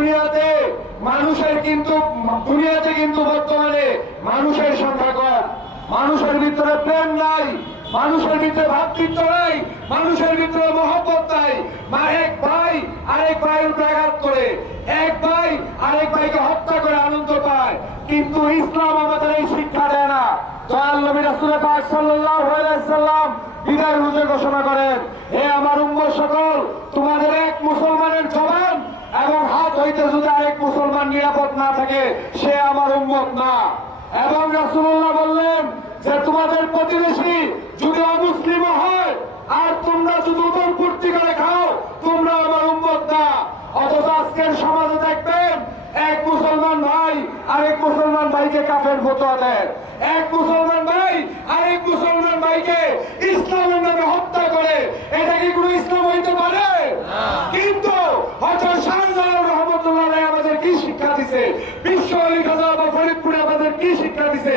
দুনিয়াতে কিন্তু বর্তমানে মানুষের সংখ্যা কম, মানুষের ভিতরে প্রেম নাই, মানুষের ভিতরে ভ্রাতৃত্ব নাই, মানুষের ভিতরে মহব্বত নাই। এক ভাই আরেক ভাইয়ের উপরে আঘাত করে, এক ভাই আরেক ভাইকে হত্যা করে আনন্দ পায়, কিন্তু ইসলাম আমাদের এই শিক্ষা দেয় না। দয়াল নবী রাসূল পাক সাল্লাল্লাহু আলাইহি ওয়াসাল্লাম বিদায় হুজুর ঘোষণা করেন, হে আমার উম্মত সকল, তোমাদের এক মুসলমানের জবান এবং হাত হইতে যদি আরেক মুসলমান নিরাপদ না থাকে, সে আমার উম্মত না। এবং রাসূলুল্লাহ বললেন যে তোমাদের প্রতিবেশী যদি অমুসলিম হয় আর তোমরা যদি উপরপূর্তি করে খাও, তোমরা আমার উম্মত না। অথচ আজকের সমাজে দেখবেন এক মুসলমান ভাই আরেক মুসলমান ভাইকে কাফের ফতোয়া দেয়, এক মুসলমান ভাই আরেক মুসলমান ভাইকে ইসলামের নামে হত্যা করে। এটা কি কোনো ইসলাম হইতে পারে? কিন্তু হয়তো শাহজালাল রহমতুল্লাহ আমাদের কি শিক্ষা দিছে, বিশ্ব আলী খাজা বা ফরিদপুরে আমাদের কি শিক্ষা দিছে?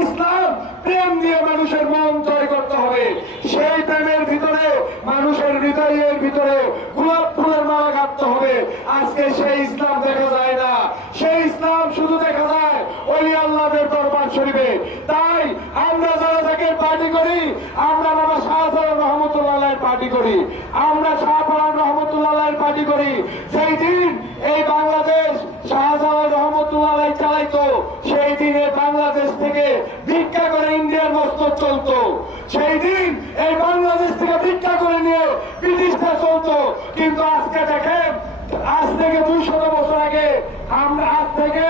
ইসলাম প্রেম দিয়ে মানুষের মন জয় করতে হবে। সেই প্রেমের ভিতরে মানুষের হৃদয়ের ভিতরে গোলাপ ফুলের মালা গাঁথতে হবে। আজকে সেই ইসলাম দেখা যায় না, সেই ইসলাম শুধু দেখা যায় ওলি আল্লাহদের দরবার শরীফে। তাই আমরা যারা যাকে পার্টি করি, আমরা বাবা শাহজালাল রহমতুল্লাহ পার্টি করি, আমরা শাহজালাল রহমতুল্লাহ পার্টি করি। সেই দিন এই বাংলাদেশ শাহজালাল রহমতুল্লাহ চালাইতো, সেই দিনে বাংলাদেশ থেকে ভিক্ষা করে ইন্ডিয়ার মস্তক চলতো, সেই দিন এই বাংলাদেশ থেকে ভিক্ষা করে নিয়ে ব্রিটিশরা চলতো। কিন্তু আজকে দেখেন, আজ থেকে 200 বছর আগে, আমরা আজ থেকে